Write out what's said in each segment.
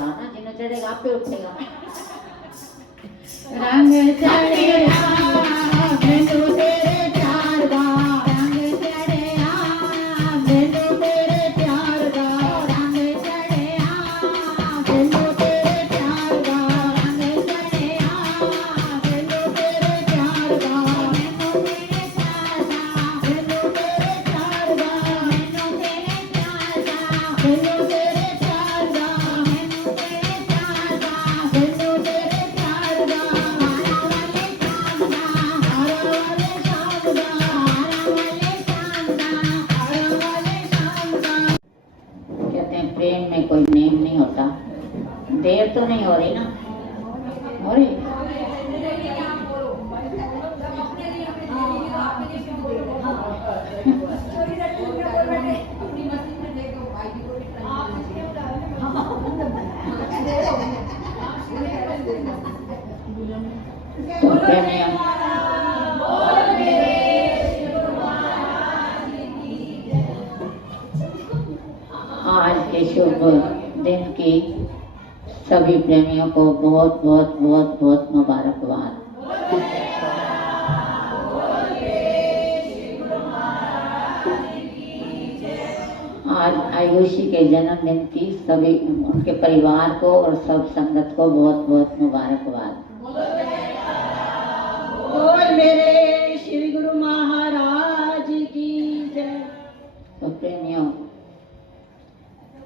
चढ़ाओ ना, जिन्हें चढ़ेगा आप पे उठेगा। रंग चढ़िया बिनु तेरे प्यार दा, रंग चढ़िया बिनु तेरे प्यार दा, रंग चढ़िया बिनु तेरे प्यार दा, रंग चढ़िया बिनु तेरे प्यार दा, मैनू तेरे प्यार दा, मैनू तेरे प्यार दा, मैनू तेरे प्यार दा, मैनू तेरे प्यार दा, मैनू तेरे प्यार दा, मैनू तेरे प्यार दा, कहते हैं प्रेम में कोई नेम नहीं होता। देर तो नहीं हो रही ना? हो रही? तो प्रेमियों, आज के शुभ दिन की सभी प्रेमियों को बहुत बहुत बहुत बहुत मुबारकबाद। आज आयुषी के जन्मदिन की सभी उनके परिवार को और सब संगत को बहुत बहुत मुबारकबाद। बोल मेरे श्री गुरु महाराज की जय। तो प्रेमियों,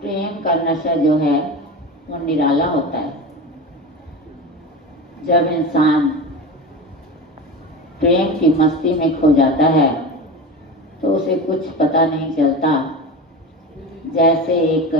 प्रेम का नशा जो है वो निराला होता है। जब इंसान प्रेम की मस्ती में खो जाता है तो उसे कुछ पता नहीं चलता। जैसे एक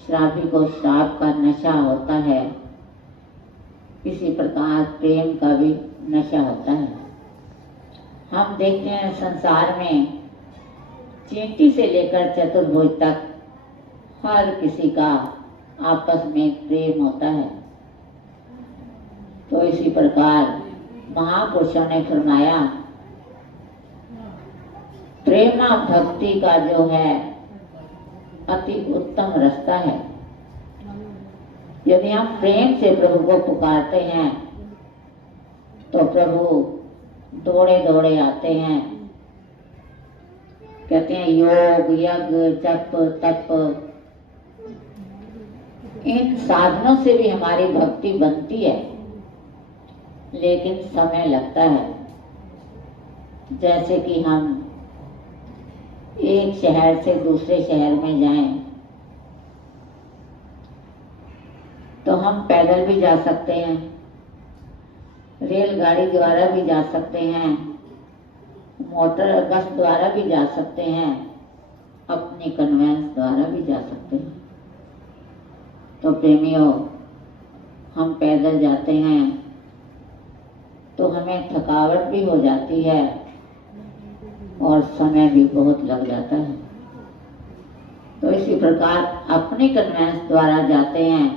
शराबी को शराब का नशा होता है, इसी प्रकार प्रेम का भी नशा होता है। हम देखते हैं संसार में चींटी से लेकर चतुर्भुज तक हर किसी का आपस में प्रेम होता है। तो इसी प्रकार महापुरुषों ने फरमाया, प्रेमा भक्ति का जो है अति उत्तम रास्ता है। यदि हम प्रेम से प्रभु को पुकारते हैं तो प्रभु दौड़े दौड़े आते हैं। कहते हैं योग यज्ञ जप तप इन साधनों से भी हमारी भक्ति बनती है, लेकिन समय लगता है। जैसे कि हम एक शहर से दूसरे शहर में जाएं तो हम पैदल भी जा सकते हैं, रेलगाड़ी द्वारा भी जा सकते हैं, मोटर बस द्वारा भी जा सकते हैं, अपनी कन्वेंस द्वारा भी जा सकते हैं। तो प्रेमियों, हम पैदल जाते हैं तो हमें थकावट भी हो जाती है और समय भी बहुत लग जाता है। तो इसी प्रकार अपनी कन्वेंस द्वारा जाते हैं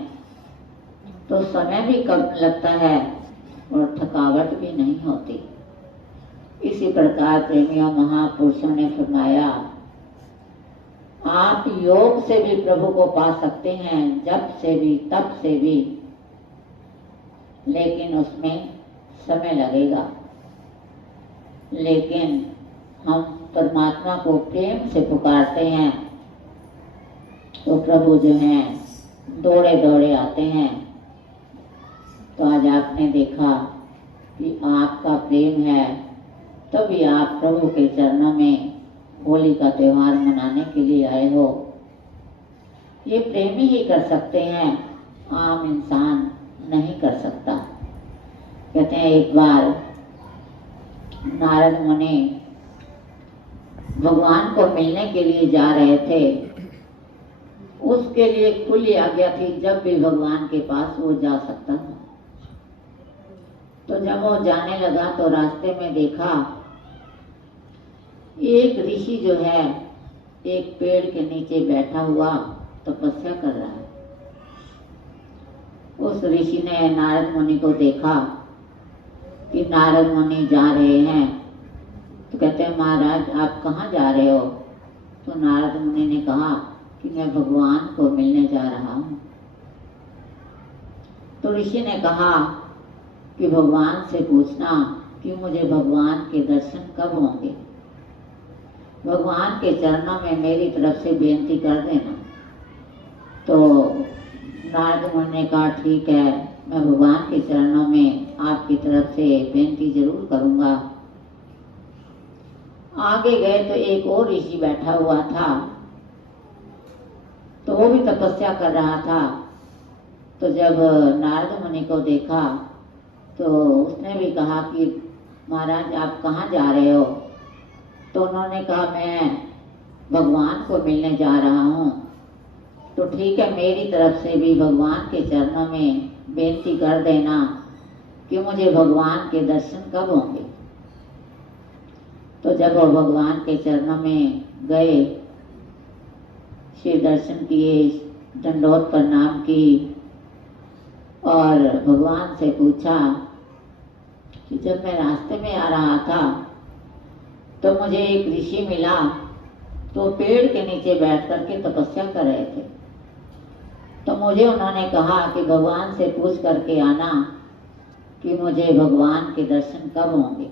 तो समय भी कम लगता है और थकावट भी नहीं होती। इसी प्रकार प्रेमियों, महापुरुषों ने फरमाया, आप योग से भी प्रभु को पा सकते हैं, जप से भी तप से भी, लेकिन उसमें समय लगेगा। लेकिन हम परमात्मा को प्रेम से पुकारते हैं तो प्रभु जो हैं दौड़े दौड़े आते हैं। तो आज आपने देखा कि आपका प्रेम है, तभी आप प्रभु के चरणों में होली का त्योहार मनाने के लिए आए हो। ये प्रेमी ही कर सकते हैं, आम इंसान नहीं कर सकता। कहते हैं एक बार नारद मुनि भगवान को मिलने के लिए जा रहे थे। उसके लिए खुली आज्ञा थी, जब भी भगवान के पास वो जा सकता था। तो जब वो जाने लगा तो रास्ते में देखा एक ऋषि जो है एक पेड़ के नीचे बैठा हुआ तपस्या कर रहा है। उस ऋषि ने नारद मुनि को देखा कि नारद मुनि जा रहे हैं, तो कहते हैं महाराज आप कहाँ जा रहे हो? तो नारद मुनि ने कहा कि मैं भगवान को मिलने जा रहा हूँ। तो ऋषि ने कहा कि भगवान से पूछना कि मुझे भगवान के दर्शन कब होंगे, भगवान के चरणों में मेरी तरफ से बेनती कर देना। तो नारद मुनि ने कहा ठीक है, मैं भगवान के चरणों में आपकी तरफ से बेनती जरूर करूंगा। आगे गए तो एक और ऋषि बैठा हुआ था, तो वो भी तपस्या कर रहा था। तो जब नारद मुनि को देखा तो उसने भी कहा कि महाराज आप कहाँ जा रहे हो? तो उन्होंने कहा मैं भगवान को मिलने जा रहा हूँ। तो ठीक है, मेरी तरफ से भी भगवान के चरणों में बेनती कर देना कि मुझे भगवान के दर्शन कब होंगे। तो जब वो भगवान के चरणों में गए, श्री दर्शन किए, दंडोत प्रणाम की और भगवान से पूछा कि जब मैं रास्ते में आ रहा था तो मुझे एक ऋषि मिला, तो पेड़ के नीचे बैठ करके तपस्या कर रहे थे। तो मुझे उन्होंने कहा कि भगवान से पूछ करके आना कि मुझे भगवान के दर्शन कब होंगे।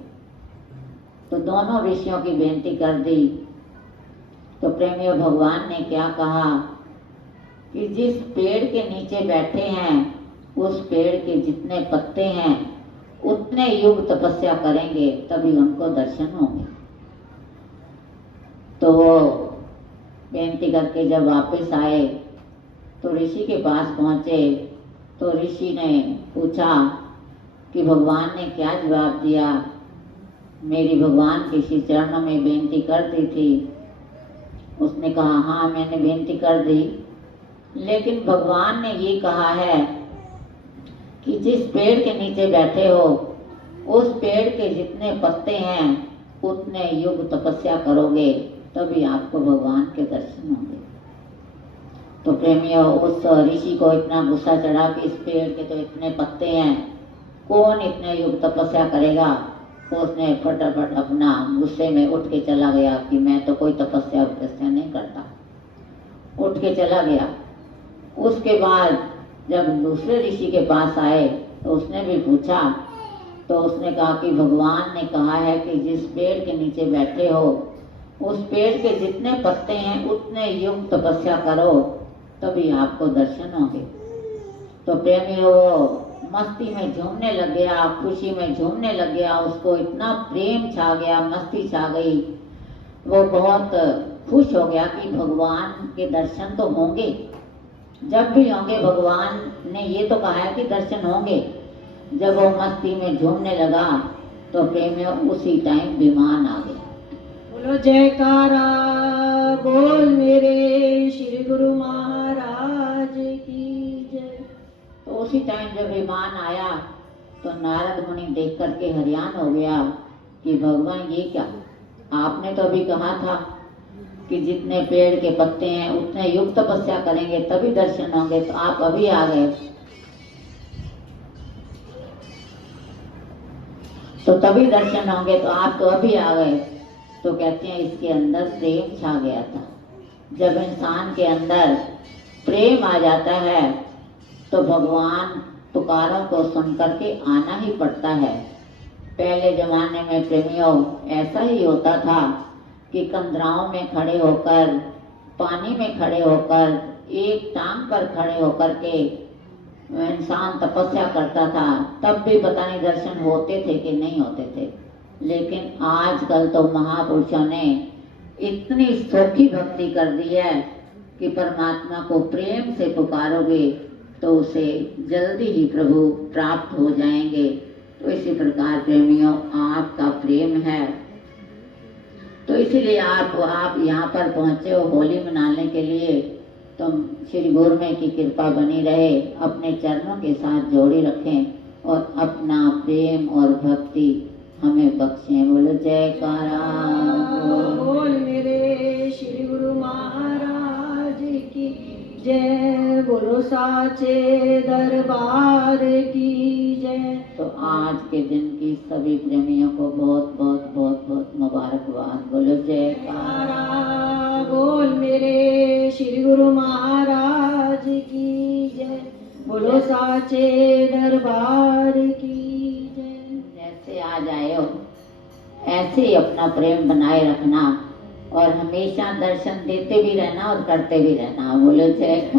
तो दोनों ऋषियों की बेनती कर दी। तो प्रेमियों, भगवान ने क्या कहा कि जिस पेड़ के नीचे बैठे हैं उस पेड़ के जितने पत्ते हैं उतने युग तपस्या करेंगे तभी उनको दर्शन होंगे। तो वो बेनती करके जब वापस आए तो ऋषि के पास पहुंचे। तो ऋषि ने पूछा कि भगवान ने क्या जवाब दिया? मेरी भगवान के श्री चरणों में बेनती कर दी थी। उसने कहा हाँ, मैंने बेनती कर दी, लेकिन भगवान ने ये कहा है कि जिस पेड़ के नीचे बैठे हो उस पेड़ के जितने पत्ते हैं उतने युग तपस्या करोगे तभी आपको भगवान के दर्शन होंगे। तो प्रेमियों, उस ऋषि को इतना गुस्सा चढ़ा कि इस पेड़ के तो इतने पत्ते हैं, कौन इतने युग तपस्या करेगा। तो उसने फटाफट अपना गुस्से में उठ के चला गया कि मैं तो कोई तपस्या नहीं करता, उठ के चला गया। उसके बाद जब दूसरे ऋषि के पास आए तो उसने भी पूछा। तो उसने कहा कि भगवान ने कहा है कि जिस पेड़ के नीचे बैठे हो उस पेड़ के जितने पत्ते हैं उतने युग तपस्या करो तभी आपको दर्शन होंगे। तो प्रेमी वो मस्ती में झूमने लग गया, खुशी में झूमने लग गया, उसको इतना प्रेम छा गया, मस्ती छा गई। वो बहुत खुश हो गया कि भगवान के दर्शन तो होंगे, जब भी होंगे। भगवान ने ये तो कहा है कि दर्शन होंगे। जब वो मस्ती में झूमने लगा तो प्रेमियों उसी टाइम विमान आ गया। बोलो जयकारा बोल मेरे श्री गुरु महाराज की जय। तो उसी टाइम जब विमान आया तो नारद मुनि देख करके हैरान हो गया कि भगवान ये क्या, आपने तो अभी कहा था कि जितने पेड़ के पत्ते हैं उतने युग तपस्या करेंगे तभी दर्शन होंगे, तो आप अभी आ गए। तो तभी दर्शन होंगे, तो आप तो अभी आ गए। तो कहते हैं इसके अंदर प्रेम छा गया था। जब इंसान के अंदर प्रेम आ जाता है तो भगवान पुकारों को सुन करके आना ही पड़ता है। पहले जमाने में प्रेमियों ऐसा ही होता था कि कंदराओं में खड़े होकर, पानी में खड़े होकर, एक टांग पर खड़े होकर के इंसान तपस्या करता था, तब भी पता नहीं दर्शन होते थे कि नहीं होते थे। लेकिन आजकल तो महापुरुषों ने इतनी सौखी भक्ति कर दी है कि परमात्मा को प्रेम से पुकारोगे तो उसे जल्दी ही प्रभु प्राप्त हो जाएंगे। तो इसी प्रकार प्रेमियों आपका प्रेम है, तो इसीलिए आप यहाँ पर पहुँचे हो होली मनाने के लिए। तो श्री गुरुमय की कृपा बनी रहे, अपने चरणों के साथ जोड़ी रखें और अपना प्रेम और भक्ति हमें बख्शें। बोलो जयकारा बोल मेरे श्री गुरु महाराज की जय। बोलो साचे दरबार की जय। तो आज के दिन की सभी प्रेमियों को बहुत बहुत बहुत बहुत मुबारकबाद। बोलो जयकारा बोल मेरे श्री गुरु महाराज की जय। बोलो साचे दरबार की जय। जैसे आज आए हो ऐसे ही अपना प्रेम बनाए रखना और हमेशा दर्शन देते भी रहना और करते भी रहना। बोलो जय।